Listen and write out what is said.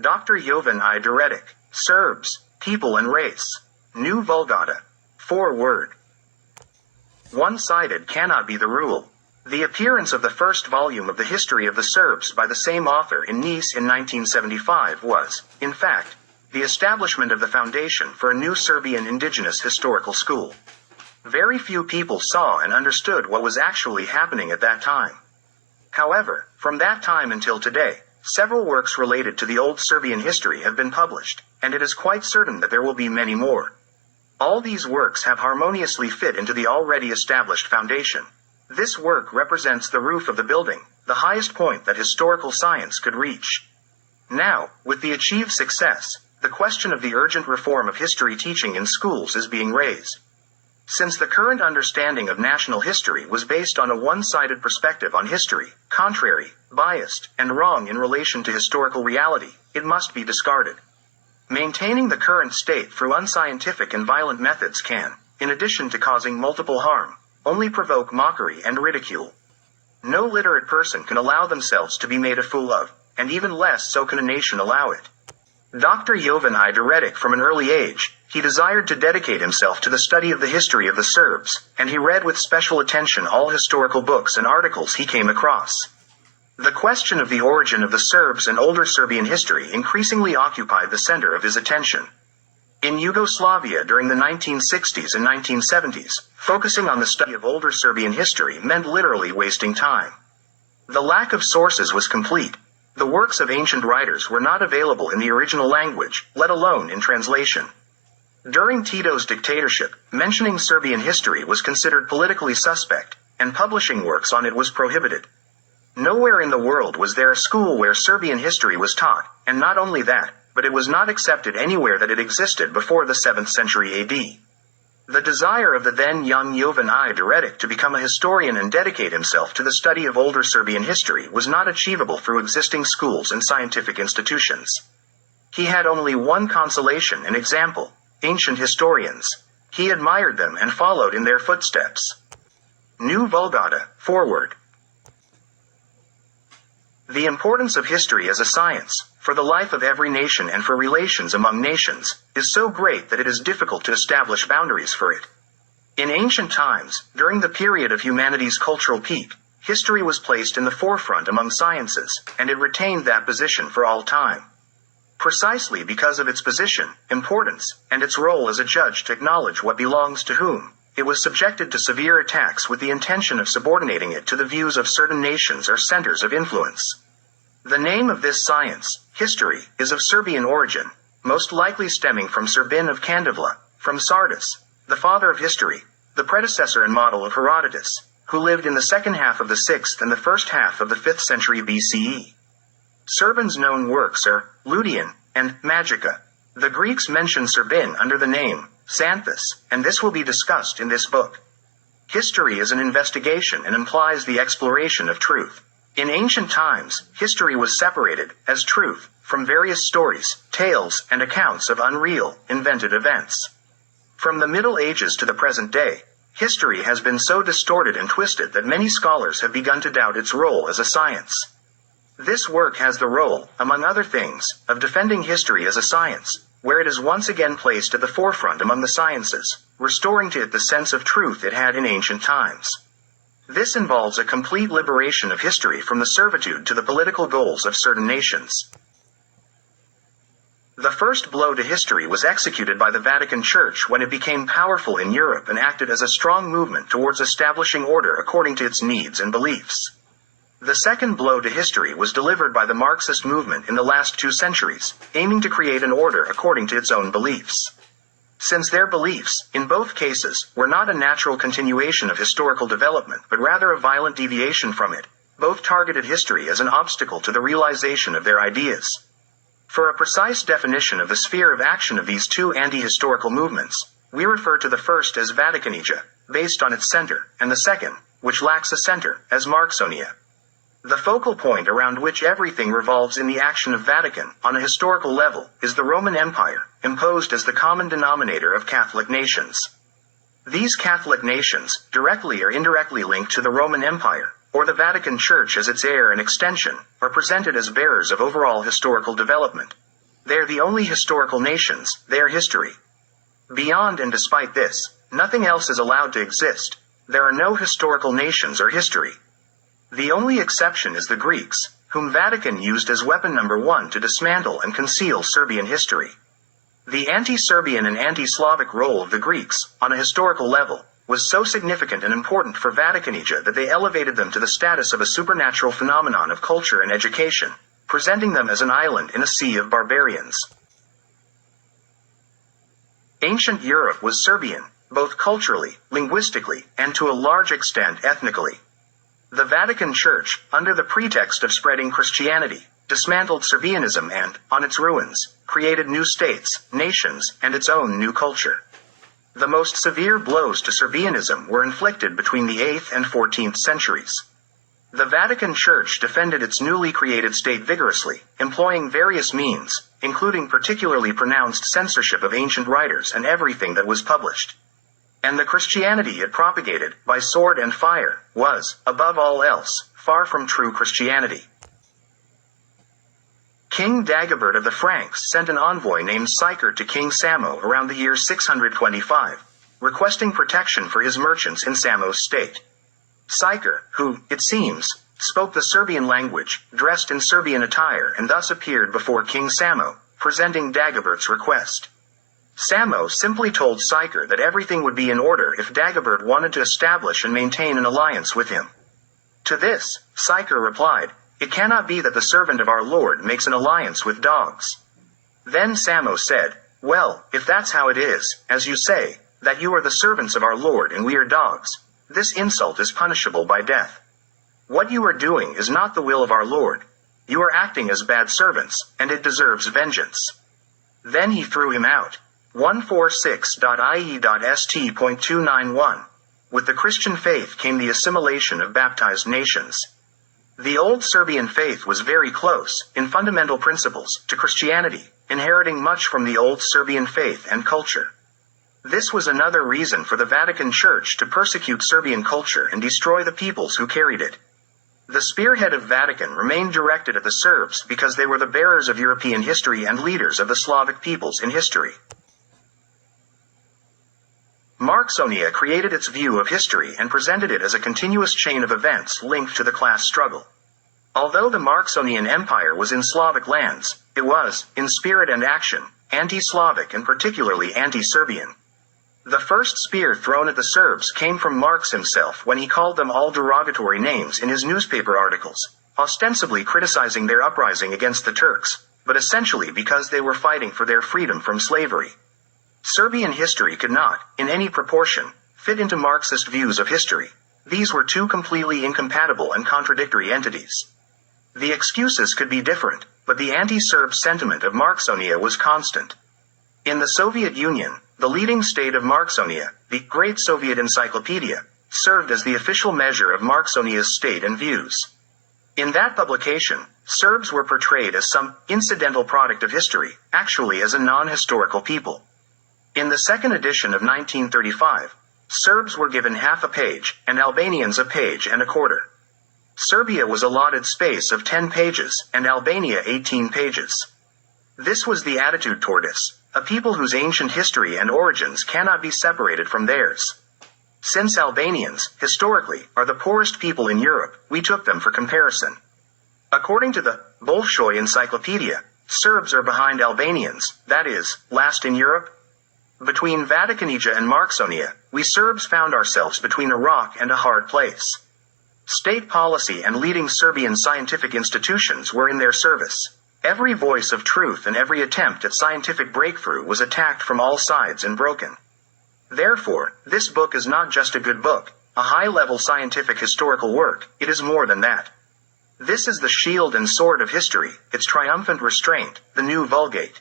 Dr. Jovan I. Deretic, Serbs, People and Race. New Vulgata. 4-word. One-sided cannot be the rule. The appearance of the first volume of the History of the Serbs by the same author in Nice in 1975 was, in fact, the establishment of the foundation for a new Serbian indigenous historical school. Very few people saw and understood what was actually happening at that time. However, from that time until today, several works related to the old Serbian history have been published, and it is quite certain that there will be many more. All these works have harmoniously fit into the already established foundation. This work represents the roof of the building, the highest point that historical science could reach. Now, with the achieved success, the question of the urgent reform of history teaching in schools is being raised. Since the current understanding of national history was based on a one-sided perspective on history, contrary, biased, and wrong in relation to historical reality, it must be discarded. Maintaining the current state through unscientific and violent methods can, in addition to causing multiple harm, only provoke mockery and ridicule. No literate person can allow themselves to be made a fool of, and even less so can a nation allow it. Dr. Jovan I. Deretic, from an early age, he desired to dedicate himself to the study of the history of the Serbs, and he read with special attention all historical books and articles he came across. The question of the origin of the Serbs and older Serbian history increasingly occupied the center of his attention. In Yugoslavia during the 1960s and 1970s, focusing on the study of older Serbian history meant literally wasting time. The lack of sources was complete. The works of ancient writers were not available in the original language, let alone in translation. During Tito's dictatorship, mentioning Serbian history was considered politically suspect, and publishing works on it was prohibited. Nowhere in the world was there a school where Serbian history was taught, and not only that, but it was not accepted anywhere that it existed before the 7th century AD. The desire of the then young Jovan I. Deretic to become a historian and dedicate himself to the study of older Serbian history was not achievable through existing schools and scientific institutions. He had only one consolation and example: ancient historians. He admired them and followed in their footsteps. New Vulgata. 4-word. The importance of history as a science, for the life of every nation and for relations among nations, is so great that it is difficult to establish boundaries for it. In ancient times, during the period of humanity's cultural peak, history was placed in the forefront among sciences, and it retained that position for all time. Precisely because of its position, importance, and its role as a judge to acknowledge what belongs to whom, it was subjected to severe attacks with the intention of subordinating it to the views of certain nations or centers of influence. The name of this science, history, is of Serbian origin, most likely stemming from Srbin of Kandivla, from Sardis, the father of history, the predecessor and model of Herodotus, who lived in the second half of the 6th and the first half of the 5th century BCE. Serbians' known works are Ludian and Magica. The Greeks mention Srbin under the name Xanthus, and this will be discussed in this book. History is an investigation and implies the exploration of truth. In ancient times, history was separated, as truth, from various stories, tales, and accounts of unreal, invented events. From the Middle Ages to the present day, history has been so distorted and twisted that many scholars have begun to doubt its role as a science. This work has the role, among other things, of defending history as a science, where it is once again placed at the forefront among the sciences, restoring to it the sense of truth it had in ancient times. This involves a complete liberation of history from the servitude to the political goals of certain nations. The first blow to history was executed by the Vatican Church when it became powerful in Europe and acted as a strong movement towards establishing order according to its needs and beliefs. The second blow to history was delivered by the Marxist movement in the last 2 centuries, aiming to create an order according to its own beliefs. Since their beliefs, in both cases, were not a natural continuation of historical development but rather a violent deviation from it, both targeted history as an obstacle to the realization of their ideas. For a precise definition of the sphere of action of these two anti-historical movements, we refer to the first as Vaticanegia, based on its center, and the second, which lacks a center, as Marxonia. The focal point around which everything revolves in the action of Vatican, on a historical level, is the Roman Empire, imposed as the common denominator of Catholic nations. These Catholic nations, directly or indirectly linked to the Roman Empire, or the Vatican Church as its heir and extension, are presented as bearers of overall historical development, They are the only historical nations, they are history. Beyond and despite this, nothing else is allowed to exist. There are no historical nations or history. The only exception is the Greeks, whom Vatican used as weapon number 1 to dismantle and conceal Serbian history. The anti-Serbian and anti-Slavic role of the Greeks, on a historical level, was so significant and important for Vaticanija that they elevated them to the status of a supernatural phenomenon of culture and education, presenting them as an island in a sea of barbarians. Ancient Europe was Serbian, both culturally, linguistically, and to a large extent ethnically. The Vatican Church, under the pretext of spreading Christianity, dismantled Serbianism and, on its ruins, created new states, nations, and its own new culture. The most severe blows to Serbianism were inflicted between the 8th and 14th centuries. The Vatican Church defended its newly created state vigorously, employing various means, including particularly pronounced censorship of ancient writers and everything that was published. And the Christianity it propagated, by sword and fire, was, above all else, far from true Christianity. King Dagobert of the Franks sent an envoy named Syker to King Samo around the year 625, requesting protection for his merchants in Samo's state. Syker, who, it seems, spoke the Serbian language, dressed in Serbian attire and thus appeared before King Samo, presenting Dagobert's request. Samo simply told Syker that everything would be in order if Dagobert wanted to establish and maintain an alliance with him. To this, Syker replied, "It cannot be that the servant of our Lord makes an alliance with dogs." Then Samo said, "Well, if that's how it is, as you say, that you are the servants of our Lord and we are dogs, this insult is punishable by death. What you are doing is not the will of our Lord. You are acting as bad servants, and it deserves vengeance." Then he threw him out. 146.ie.st.291. With the Christian faith came the assimilation of baptized nations. The old Serbian faith was very close, in fundamental principles, to Christianity, inheriting much from the old Serbian faith and culture. This was another reason for the Vatican Church to persecute Serbian culture and destroy the peoples who carried it. The spearhead of Vatican remained directed at the Serbs because they were the bearers of European history and leaders of the Slavic peoples in history. Marxonia created its view of history and presented it as a continuous chain of events linked to the class struggle. Although the Marxonian Empire was in Slavic lands, it was, in spirit and action, anti-Slavic and particularly anti-Serbian. The first spear thrown at the Serbs came from Marx himself when he called them all derogatory names in his newspaper articles, ostensibly criticizing their uprising against the Turks, but essentially because they were fighting for their freedom from slavery. Serbian history could not, in any proportion, fit into Marxist views of history. These were two completely incompatible and contradictory entities. The excuses could be different, but the anti-Serb sentiment of Marxonia was constant. In the Soviet Union, the leading state of Marxonia, the Great Soviet Encyclopedia, served as the official measure of Marxonia's state and views. In that publication, Serbs were portrayed as some incidental product of history, actually as a non-historical people. In the second edition of 1935, Serbs were given half a page, and Albanians a page and a quarter. Serbia was allotted space of 10 pages, and Albania 18 pages. This was the attitude toward us, a people whose ancient history and origins cannot be separated from theirs. Since Albanians, historically, are the poorest people in Europe, we took them for comparison. According to the Bolshoi Encyclopedia, Serbs are behind Albanians, that is, last in Europe. Between Vaticanija and Marxonia, we Serbs found ourselves between a rock and a hard place. State policy and leading Serbian scientific institutions were in their service. Every voice of truth and every attempt at scientific breakthrough was attacked from all sides and broken. Therefore, this book is not just a good book, a high-level scientific historical work, it is more than that. This is the shield and sword of history, its triumphant restraint, the new Vulgate.